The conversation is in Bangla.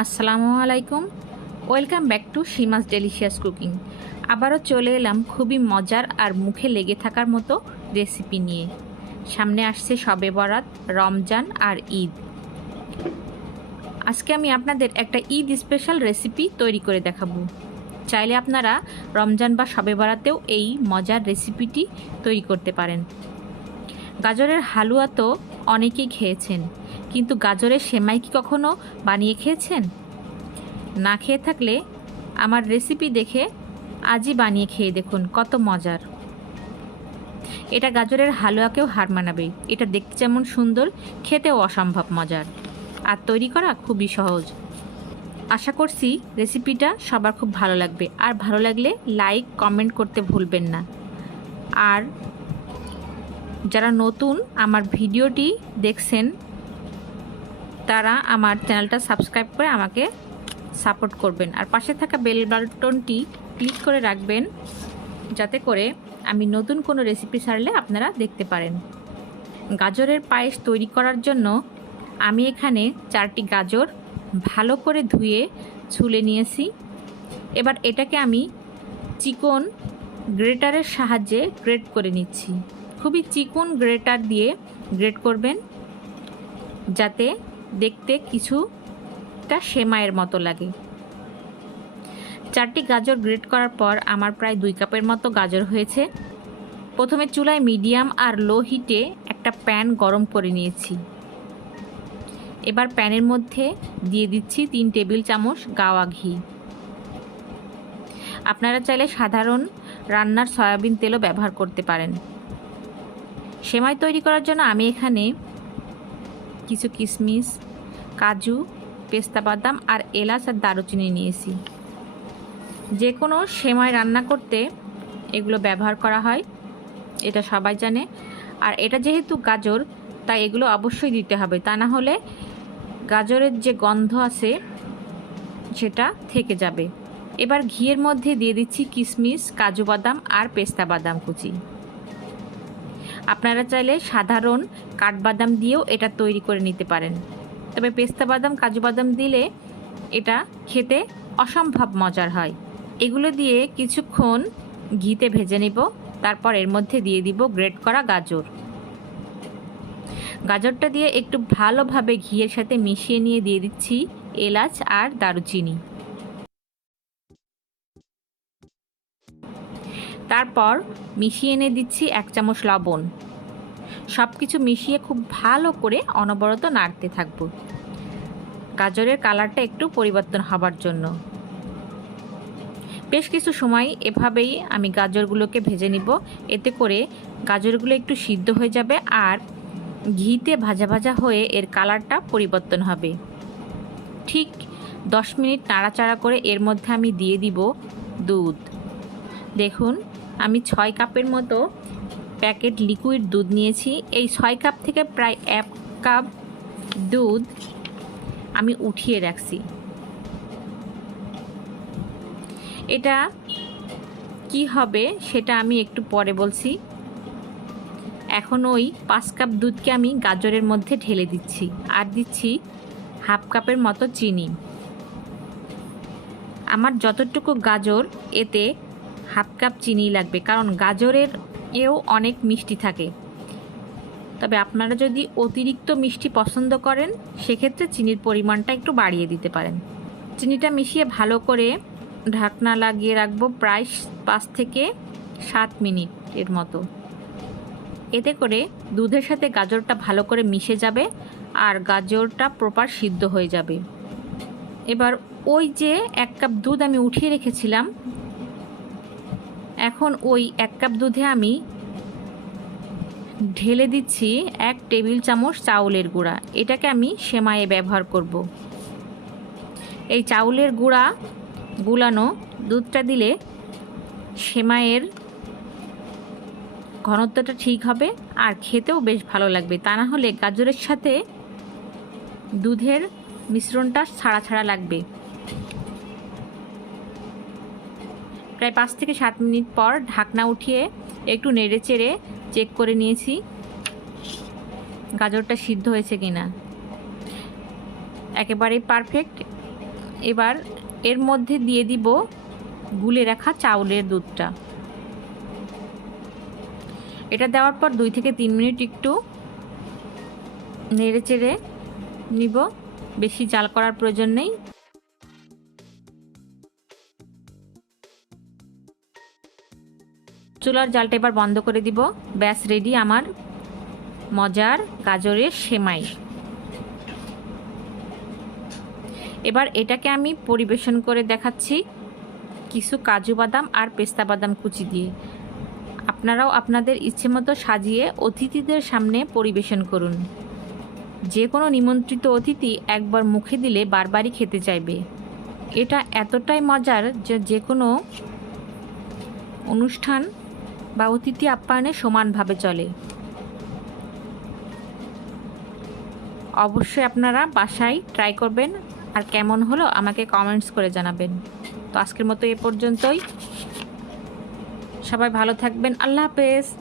আসসালামু আলাইকুম, welcome back to Shima's delicious cooking. আবারও চলে এলাম খুবই মজার আর মুখে লেগে থাকার মতো রেসিপি নিয়ে। সামনে আসছে শবে বরাত, রমজান আর ঈদ। আজকে আমি আপনাদের একটা ঈদ স্পেশাল রেসিপি তৈরি করে দেখাবো। চাইলে আপনারা রমজান বা শবে বরাতেও এই মজার রেসিপিটি তৈরি করতে পারেন। গাজরের হালুয়া তো অনেকেই খেয়েছেন, কিন্তু গাজরের সেমাই কি কখনো বানিয়ে খেয়েছেন? না খেয়ে থাকলে আমার রেসিপি দেখে আজই বানিয়ে খেয়ে দেখুন, কত মজার। এটা গাজরের হালুয়াকেও হার মানাবে। এটা দেখতে যেমন সুন্দর, খেতেও অসম্ভব মজার, আর তৈরি করা খুবই সহজ। আশা করছি রেসিপিটা সবার খুব ভালো লাগবে, আর ভালো লাগলে লাইক কমেন্ট করতে ভুলবেন না। আর যারা নতুন আমার ভিডিওটি দেখছেন তারা আমার চ্যানেলটা সাবস্ক্রাইব করে আমাকে সাপোর্ট করবেন, আর পাশে থাকা বেল বাটনটি ক্লিক করে রাখবেন, যাতে করে আমি নতুন কোনো রেসিপি ছাড়লে আপনারা দেখতে পারেন। গাজরের পায়েস তৈরি করার জন্য আমি এখানে 4টি গাজর ভালো করে ধুয়ে ছুলে নিয়েছি। এবার এটাকে আমি চিকন গ্রেটারের সাহায্যে গ্রেট করে নিচ্ছি। খুবই চিকন গ্রেটার দিয়ে গ্রেট করবেন, যাতে দেখতে কিছুটা সেমাইয়ের মতো লাগে। 4টি গাজর গ্রেট করার পর আমার প্রায় 2 কাপের মতো গাজর হয়েছে। প্রথমে চুলায় মিডিয়াম আর লো হিটে একটা প্যান গরম করে নিয়েছি। এবার প্যানের মধ্যে দিয়ে দিচ্ছি 3 টেবিল চামচ গাওয়া ঘি। আপনারা চাইলে সাধারণ রান্নার সয়াবিন তেলও ব্যবহার করতে পারেন। সেমাই তৈরি করার জন্য আমি এখানে কিছু কিশমিশ, কাজু, পেস্তা বাদাম আর এলাচ আর দারুচিনি নিয়েছি। যে কোনো সেমাই রান্না করতে এগুলো ব্যবহার করা হয়, এটা সবাই জানে। আর এটা যেহেতু গাজর, তাই এগুলো অবশ্যই দিতে হবে, তা না হলে গাজরের যে গন্ধ আছে সেটা থেকে যাবে। এবার ঘিয়ের মধ্যে দিয়ে দিচ্ছি কিশমিশ, কাজু বাদাম আর পেস্তা বাদাম কুচি। আপনারা চাইলে সাধারণ কাঠবাদাম দিয়েও এটা তৈরি করে নিতে পারেন, তবে পেস্তা বাদাম, কাজু বাদাম দিলে এটা খেতে অসম্ভব মজার হয়। এগুলো দিয়ে কিছুক্ষণ ঘিতে ভেজে নিব, তারপর এর মধ্যে দিয়ে দিব গ্রেট করা গাজর। গাজরটা দিয়ে একটু ভালোভাবে ঘিয়ের সাথে মিশিয়ে নিয়ে দিয়ে দিচ্ছি এলাচ আর দারুচিনি। তারপর মিশিয়ে এনে দিচ্ছি 1 চামচ লবণ। সব কিছু মিশিয়ে খুব ভালো করে অনবরত নাড়তে থাকব, গাজরের কালারটা একটু পরিবর্তন হবার জন্য। বেশ কিছু সময় এভাবেই আমি গাজরগুলোকে ভেজে নিব, এতে করে গাজরগুলো একটু সিদ্ধ হয়ে যাবে আর ঘিতে ভাজা ভাজা হয়ে এর কালারটা পরিবর্তন হবে। ঠিক 10 মিনিট নাড়াচাড়া করে এর মধ্যে আমি দিয়ে দিব দুধ। দেখুন, আমি 6 কাপের মতো প্যাকেট লিকুইড দুধ নিয়েছি। এই 6 কাপ থেকে প্রায় 1 কাপ দুধ আমি উঠিয়ে রাখছি। এটা কি হবে সেটা আমি একটু পরে বলছি। এখন ওই 5 কাপ দুধকে আমি গাজরের মধ্যে ঢেলে দিচ্ছি, আর দিচ্ছি হাফ কাপের মতো চিনি। আমার যতটুকু গাজর, এতে হাফ কাপ চিনি লাগবে, কারণ গাজরের এও অনেক মিষ্টি থাকে। তবে আপনারা যদি অতিরিক্ত মিষ্টি পছন্দ করেন, সেক্ষেত্রে চিনির পরিমাণটা একটু বাড়িয়ে দিতে পারেন। চিনিটা মিশিয়ে ভালো করে ঢাকনা লাগিয়ে রাখবো প্রায় 5 থেকে 7 মিনিট এর মতো। এতে করে দুধের সাথে গাজরটা ভালো করে মিশে যাবে আর গাজরটা প্রপার সিদ্ধ হয়ে যাবে। এবার ওই যে 1 কাপ দুধ আমি উঠিয়ে রেখেছিলাম, এখন ওই 1 কাপ দুধে আমি ঢেলে দিচ্ছি 1 টেবিল চামচ চাউলের গুঁড়া। এটাকে আমি সেমাইয়ে ব্যবহার করব। এই চাউলের গুঁড়া গুলানো দুধটা দিলে সেমাইয়ের ঘনত্বটা ঠিক হবে আর খেতেও বেশ ভালো লাগবে, তা না হলে গাজরের সাথে দুধের মিশ্রণটা ছাড়া ছাড়া লাগবে। প্রায় 5 থেকে 7 মিনিট পর ঢাকনা উঠিয়ে একটু নেড়ে চেড়ে চেক করে নিয়েছি গাজরটা সিদ্ধ হয়েছে কিনা। একেবারেই পারফেক্ট। এবার এর মধ্যে দিয়ে দিব গুলে রাখা চাউলের দুধটা। এটা দেওয়ার পর 2 থেকে 3 মিনিট একটু নেড়ে চেড়ে নিব, বেশি জাল করার প্রয়োজন নেই। চুলার জালটা এবার বন্ধ করে দিব। ব্যাস রেডি আমার মজার গাজরের সেমাই। এবার এটাকে আমি পরিবেশন করে দেখাচ্ছি কিছু কাজু বাদাম আর পেস্তা বাদাম কুচি দিয়ে। আপনারাও আপনাদের ইচ্ছে মতো সাজিয়ে অতিথিদের সামনে পরিবেশন করুন। যে কোনো নিমন্ত্রিত অতিথি একবার মুখে দিলে বারবারই খেতে চাইবে। এটা এতটাই মজার যে কোনো অনুষ্ঠান বা অতিথি আপ্যায়নে সমানভাবে চলে। অবশ্যই আপনারা বাসায় ট্রাই করবেন, আর কেমন হলো আমাকে কমেন্টস করে জানাবেন। তো আজকের মতো এ পর্যন্তই। সবাই ভালো থাকবেন। আল্লাহ হাফেজ।